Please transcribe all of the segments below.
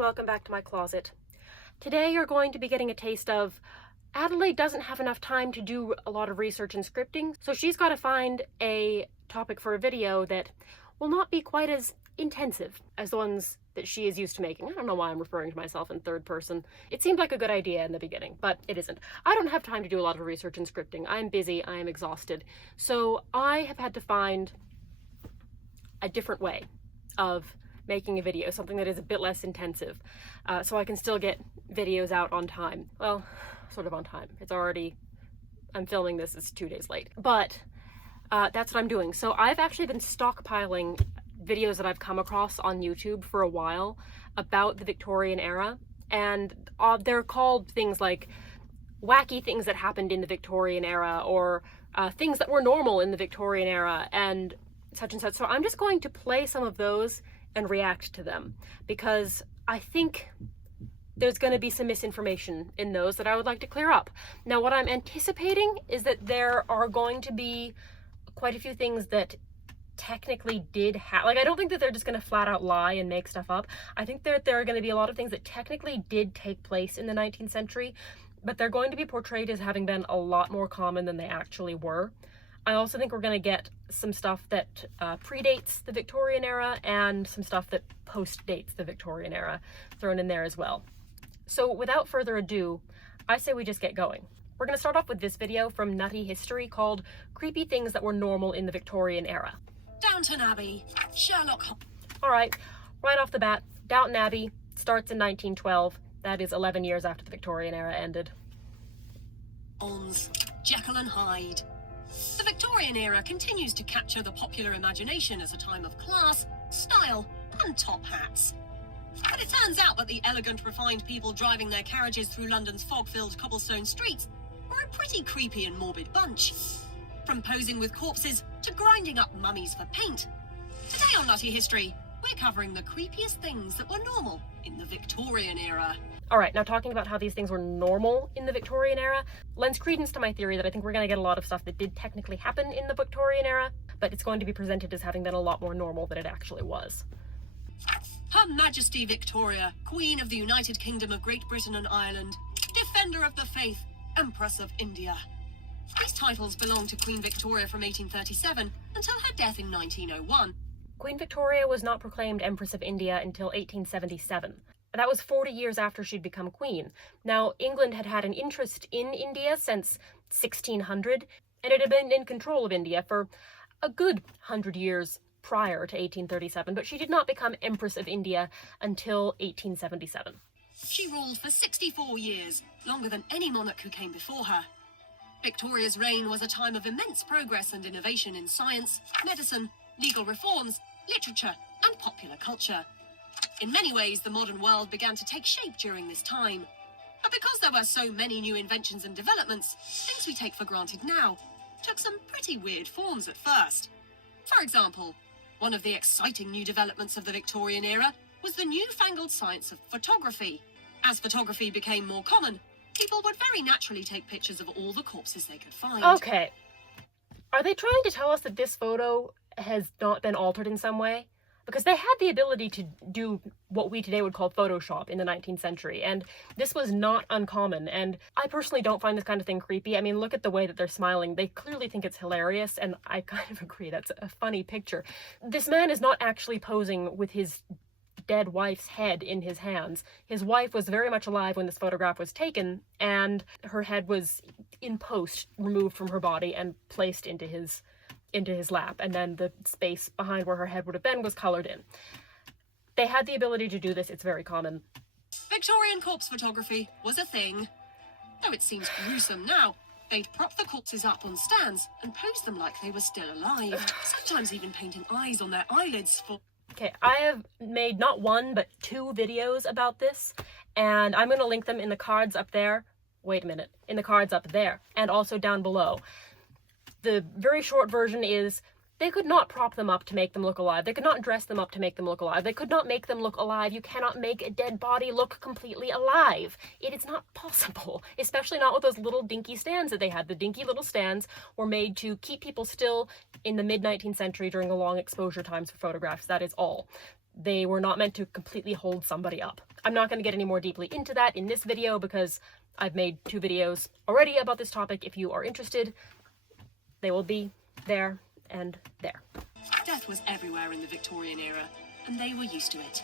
and welcome back to my closet. Today you're going to be getting a taste of Adelaide doesn't have enough time to do a lot of research and scripting, so she's got to find a topic for a video that will not be quite as intensive as the ones that she is used to making. I don't know why I'm referring to myself in third person. It seemed like a good idea in the beginning, but it isn't. I don't have time to do a lot of research and scripting. I'm busy, I am exhausted. So I have had to find a different way of making a video, something that is a bit less intensive, so I can still get videos out on time. Well, sort of on time. I'm filming this, it's 2 days late. But that's what I'm doing. So I've actually been stockpiling videos that I've come across on YouTube for a while about the Victorian era, and they're called things like wacky things that happened in the Victorian era, or things that were normal in the Victorian era, and such and such. So I'm just going to play some of those and react to them, because I think there's going to be some misinformation in those that I would like to clear up. Now, what I'm anticipating is that there are going to be quite a few things that technically did happen. Like, I don't think that they're just going to flat out lie and make stuff up. I think that there are going to be a lot of things that technically did take place in the 19th century, but they're going to be portrayed as having been a lot more common than they actually were. I also think we're going to get some stuff that predates the Victorian era and some stuff that post-dates the Victorian era thrown in there as well. So without further ado, I say we just get going. We're going to start off with this video from Nutty History called Creepy Things That Were Normal in the Victorian Era. Downton Abbey, Sherlock Holmes. Alright, right off the bat, Downton Abbey starts in 1912. That is 11 years after the Victorian era ended. Jekyll and Hyde. The Victorian era continues to capture the popular imagination as a time of class, style, and top hats. But it turns out that the elegant, refined people driving their carriages through London's fog-filled cobblestone streets were a pretty creepy and morbid bunch. From posing with corpses to grinding up mummies for paint. Today on Nutty History, we're covering the creepiest things that were normal in the Victorian era. Alright, now talking about how these things were normal in the Victorian era lends credence to my theory that I think we're going to get a lot of stuff that did technically happen in the Victorian era, but it's going to be presented as having been a lot more normal than it actually was. Her Majesty Victoria, Queen of the United Kingdom of Great Britain and Ireland, Defender of the Faith, Empress of India. These titles belong to Queen Victoria from 1837 until her death in 1901. Queen Victoria was not proclaimed Empress of India until 1877. That was 40 years after she'd become queen. Now, England had had an interest in India since 1600, and it had been in control of India for a good 100 years prior to 1837, but she did not become Empress of India until 1877. She ruled for 64 years, longer than any monarch who came before her. Victoria's reign was a time of immense progress and innovation in science, medicine, legal reforms, literature, and popular culture. In many ways, the modern world began to take shape during this time. But because there were so many new inventions and developments, things we take for granted now took some pretty weird forms at first. For example, one of the exciting new developments of the Victorian era was the newfangled science of photography. As photography became more common, people would very naturally take pictures of all the corpses they could find. Okay. Are they trying to tell us that this photo has not been altered in some way? Because they had the ability to do what we today would call Photoshop in the 19th century, and this was not uncommon, and I personally don't find this kind of thing creepy. I mean, look at the way that they're smiling. They clearly think it's hilarious, and I kind of agree, that's a funny picture. This man is not actually posing with his dead wife's head in his hands. His wife was very much alive when this photograph was taken, and her head was in post removed from her body and placed into his lap, and then the space behind where her head would have been was colored in. They had the ability to do this. It's very common. Victorian corpse photography was a thing. Though it seems gruesome now, they'd prop the corpses up on stands and pose them like they were still alive, sometimes even painting eyes on their eyelids for... Okay, I have made not one, but 2 videos about this, and I'm going to link them in the cards up there. Wait a minute. In the cards up there, and also down below. The very short version is they could not prop them up to make them look alive. They could not dress them up to make them look alive. They could not make them look alive. You cannot make a dead body look completely alive. It is not possible, especially not with those little dinky stands that they had. The dinky little stands were made to keep people still in the mid-19th century during the long exposure times for photographs. That is all. They were not meant to completely hold somebody up. I'm not going to get any more deeply into that in this video because I've made 2 videos already about this topic. If you are interested, they will be there and there. Death was everywhere in the Victorian era, and they were used to it.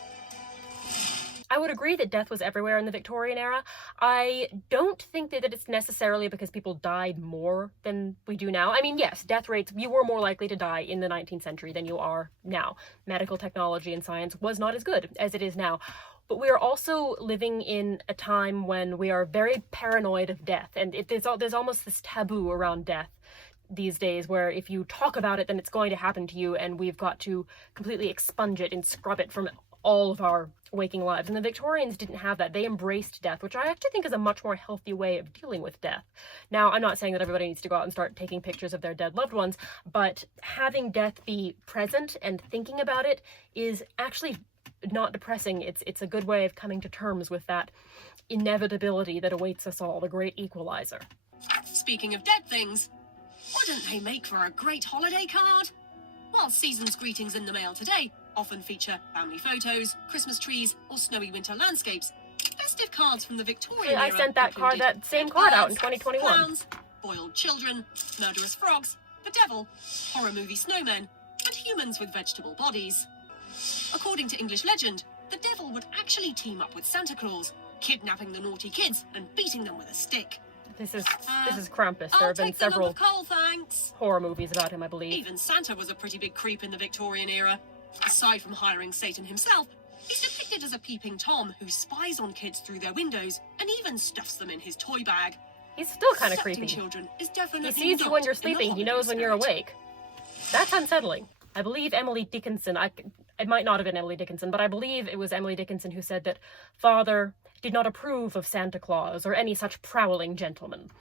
I would agree that death was everywhere in the Victorian era. I don't think that it's necessarily because people died more than we do now. I mean, yes, death rates, you were more likely to die in the 19th century than you are now. Medical technology and science was not as good as it is now. But we are also living in a time when we are very paranoid of death, and there's almost this taboo around death these days where if you talk about it, then it's going to happen to you, and we've got to completely expunge it and scrub it from all of our waking lives. And the Victorians didn't have that. They embraced death, which I actually think is a much more healthy way of dealing with death. Now, I'm not saying that everybody needs to go out and start taking pictures of their dead loved ones, but having death be present and thinking about it is actually not depressing. It's a good way of coming to terms with that inevitability that awaits us all, the great equalizer. Speaking of dead things, wouldn't they make for a great holiday card? While season's greetings in the mail today often feature family photos, Christmas trees, or snowy winter landscapes, festive cards from the Victorian era I sent that same card out in 2021. Clowns, boiled children, murderous frogs, the devil, horror movie snowmen, and humans with vegetable bodies. According to English legend, the devil would actually team up with Santa Claus, kidnapping the naughty kids and beating them with a stick. This is Krampus. There have been several horror movies about him, I believe. Even Santa was a pretty big creep in the Victorian era. Aside from hiring Satan himself, he's depicted as a peeping Tom who spies on kids through their windows and even stuffs them in his toy bag. He's still kind of creepy. Children is definitely he sees you when you're sleeping. He knows when you're awake. That's unsettling. I believe Emily Dickinson, it might not have been Emily Dickinson, but I believe it was Emily Dickinson who said that Father did not approve of Santa Claus or any such prowling gentleman.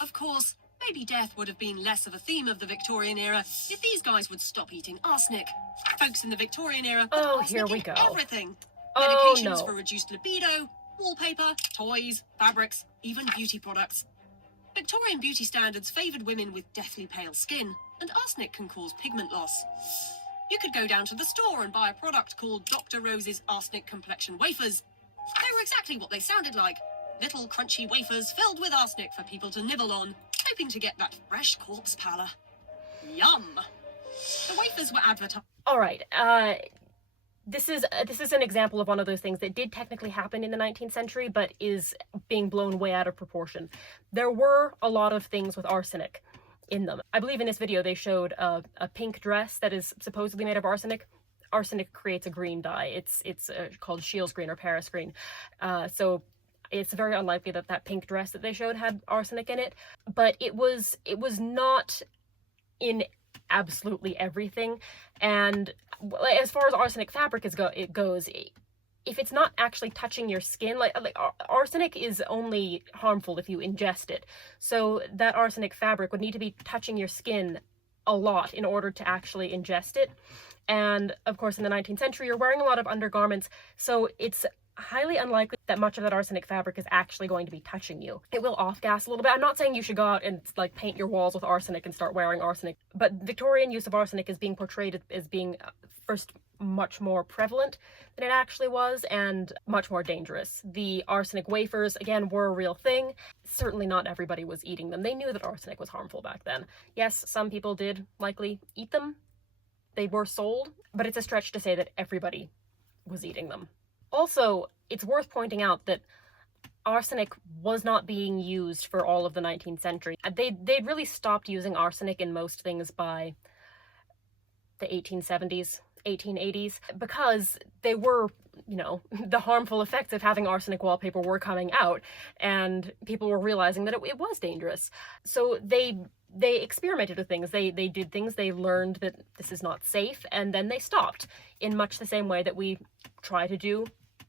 Of course, maybe death would have been less of a theme of the Victorian era if these guys would stop eating arsenic. Folks in the Victorian era put here we go. Everything. Oh, Medications no. for reduced libido, wallpaper, toys, fabrics, even beauty products. Victorian beauty standards favoured women with deathly pale skin, and arsenic can cause pigment loss. You could go down to the store and buy a product called Dr. Rose's Arsenic Complexion Wafers. They were exactly what they sounded like. Little crunchy wafers filled with arsenic for people to nibble on, hoping to get that fresh corpse pallor. Yum! The wafers were advertised. All right, this is an example of one of those things that did technically happen in the 19th century, but is being blown way out of proportion. There were a lot of things with arsenic in them. I believe in this video they showed a pink dress that is supposedly made of arsenic. Arsenic creates a green dye. It's called Scheele's green or Paris green. So it's very unlikely that that pink dress that they showed had arsenic in it, but it was not in absolutely everything. And as far as arsenic fabric goes, if it's not actually touching your skin, like arsenic is only harmful if you ingest it. So that arsenic fabric would need to be touching your skin a lot in order to actually ingest it. And of course, in the 19th century, you're wearing a lot of undergarments, so it's highly unlikely that much of that arsenic fabric is actually going to be touching you. It will off-gas a little bit. I'm not saying you should go out and like paint your walls with arsenic and start wearing arsenic, but Victorian use of arsenic is being portrayed as being first much more prevalent than it actually was and much more dangerous. The arsenic wafers, again, were a real thing. Certainly not everybody was eating them. They knew that arsenic was harmful back then. Yes, some people did likely eat them. They were sold, but it's a stretch to say that everybody was eating them. Also, it's worth pointing out that arsenic was not being used for all of the 19th century. They'd really stopped using arsenic in most things by the 1870s, 1880s, because they were, the harmful effects of having arsenic wallpaper were coming out, and people were realizing that it was dangerous. So they experimented with things. They did things. They learned that this is not safe, and then they stopped in much the same way that we try to do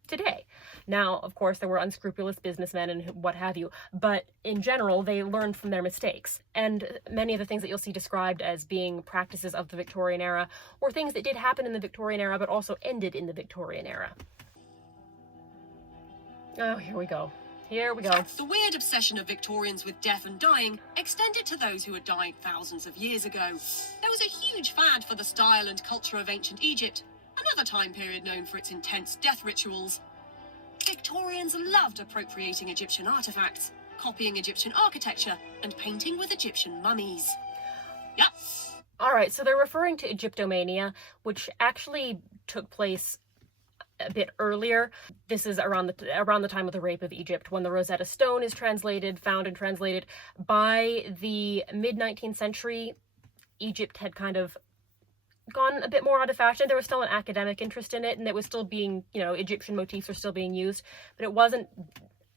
today. Now, of course, there were unscrupulous businessmen and what have you, but in general, they learned from their mistakes. And many of the things that you'll see described as being practices of the Victorian era were things that did happen in the Victorian era, but also ended in the Victorian era. Oh, here we go. Here we go. The weird obsession of Victorians with death and dying extended to those who had died thousands of years ago. There was a huge fad for the style and culture of ancient Egypt, another time period known for its intense death rituals. Victorians loved appropriating Egyptian artifacts, copying Egyptian architecture, and painting with Egyptian mummies. Yep. All right, so they're referring to Egyptomania, which actually took place a bit earlier. This is around the time of the Rape of Egypt, when the Rosetta Stone is found and translated. By the mid-19th century, Egypt had kind of gone a bit more out of fashion. There was still an academic interest in it, and it was still being, Egyptian motifs were still being used, but it wasn't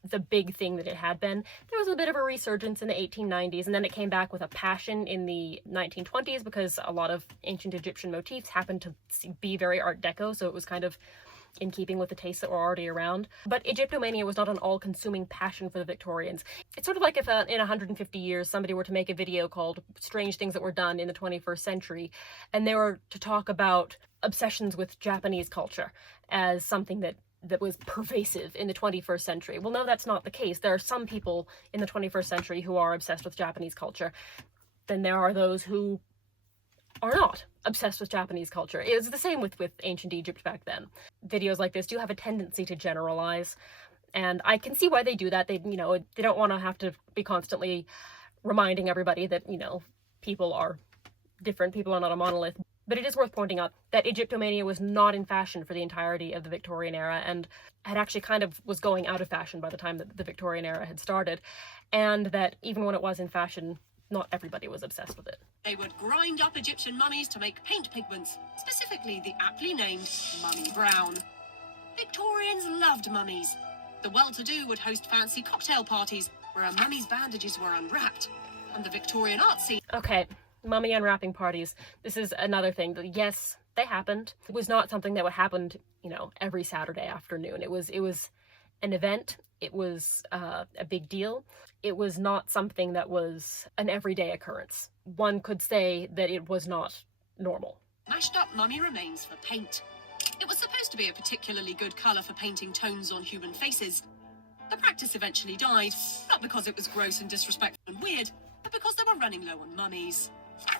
the big thing that it had been. There was a bit of a resurgence in the 1890s, and then it came back with a passion in the 1920s because a lot of ancient Egyptian motifs happened to be very Art Deco, so it was kind of in keeping with the tastes that were already around. But Egyptomania was not an all-consuming passion for the Victorians. It's sort of like if in 150 years somebody were to make a video called Strange Things That Were Done in the 21st Century, and they were to talk about obsessions with Japanese culture as something that was pervasive in the 21st century. Well, no, that's not the case. There are some people in the 21st century who are obsessed with Japanese culture. Then there are those who are not obsessed with Japanese culture. It was the same with ancient Egypt back then. Videos like this do have a tendency to generalize, and I can see why they do that. They don't want to have to be constantly reminding everybody that, people are different, people are not a monolith. But it is worth pointing out that Egyptomania was not in fashion for the entirety of the Victorian era, and had actually kind of was going out of fashion by the time that the Victorian era had started, and that even when it was in fashion, not everybody was obsessed with it. They would grind up Egyptian mummies to make paint pigments, specifically the aptly named mummy brown. Victorians loved mummies. The well-to-do would host fancy cocktail parties where a mummy's bandages were unwrapped, and the Victorian art scene... Okay, mummy unwrapping parties. This is another thing that, yes, they happened. It was not something that would happen, every Saturday afternoon. It was an event. It was a big deal. It was not something that was an everyday occurrence. One could say that it was not normal. Mashed up mummy remains for paint. It was supposed to be a particularly good colour for painting tones on human faces. The practice eventually died, not because it was gross and disrespectful and weird, but because they were running low on mummies.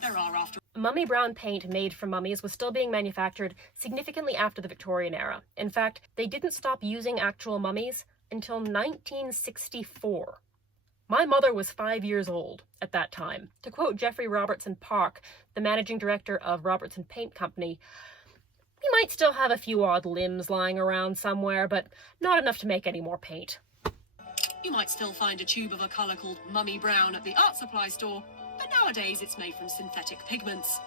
There are, after Mummy brown paint made from mummies was still being manufactured significantly after the Victorian era. In fact, they didn't stop using actual mummies until 1964. My mother was 5 years old at that time. To quote Jeffrey Robertson Park, the managing director of Robertson Paint Company, "We might still have a few odd limbs lying around somewhere, but not enough to make any more paint." You might still find a tube of a colour called mummy brown at the art supply store, but nowadays it's made from synthetic pigments.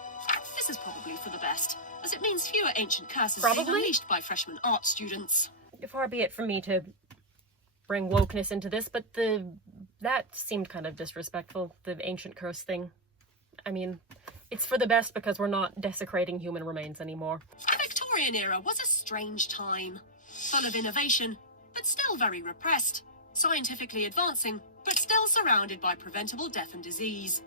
This is probably for the best, as it means fewer ancient curses being unleashed by freshman art students. Far be it from me to bring wokeness into this, but that seemed kind of disrespectful, the ancient curse thing. I mean, it's for the best because we're not desecrating human remains anymore. The Victorian era was a strange time, full of innovation, but still very repressed, scientifically advancing, but still surrounded by preventable death and disease.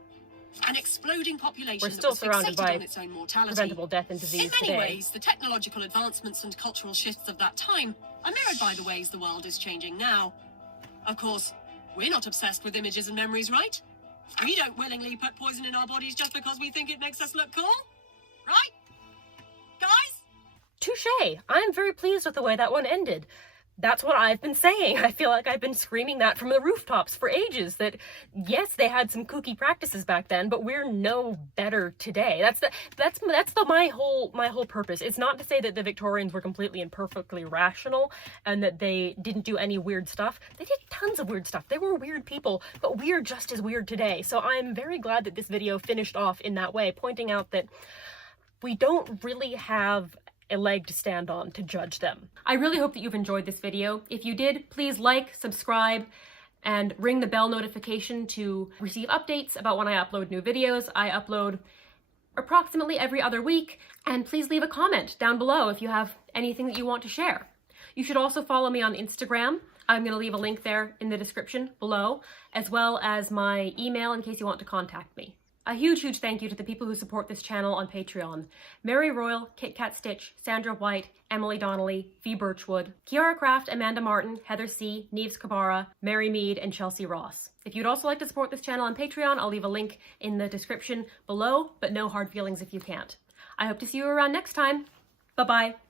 An exploding population that was fixated on its own mortality. Preventable death and disease In many ways, the technological advancements and cultural shifts of that time are mirrored by the ways the world is changing now. Of course, we're not obsessed with images and memories, right? We don't willingly put poison in our bodies just because we think it makes us look cool, right? Guys? Touché! I'm very pleased with the way that one ended. That's what I've been saying. I feel like I've been screaming that from the rooftops for ages, that yes, they had some kooky practices back then, but we're no better today. That's my whole purpose. It's not to say that the Victorians were completely and perfectly rational and that they didn't do any weird stuff. They did tons of weird stuff. They were weird people, but we're just as weird today. So I'm very glad that this video finished off in that way, pointing out that we don't really have a leg to stand on to judge them. I really hope that you've enjoyed this video. If you did, please like, subscribe, and ring the bell notification to receive updates about when I upload new videos. I upload approximately every other week, and please leave a comment down below if you have anything that you want to share. You should also follow me on Instagram. I'm going to leave a link there in the description below, as well as my email in case you want to contact me. A huge thank you to the people who support this channel on Patreon. Mary Royal, Kit Kat Stitch, Sandra White, Emily Donnelly, V. Birchwood, Kiara Craft, Amanda Martin, Heather C., Neves Kabara, Mary Mead, and Chelsea Ross. If you'd also like to support this channel on Patreon, I'll leave a link in the description below, but no hard feelings if you can't. I hope to see you around next time. Bye-bye.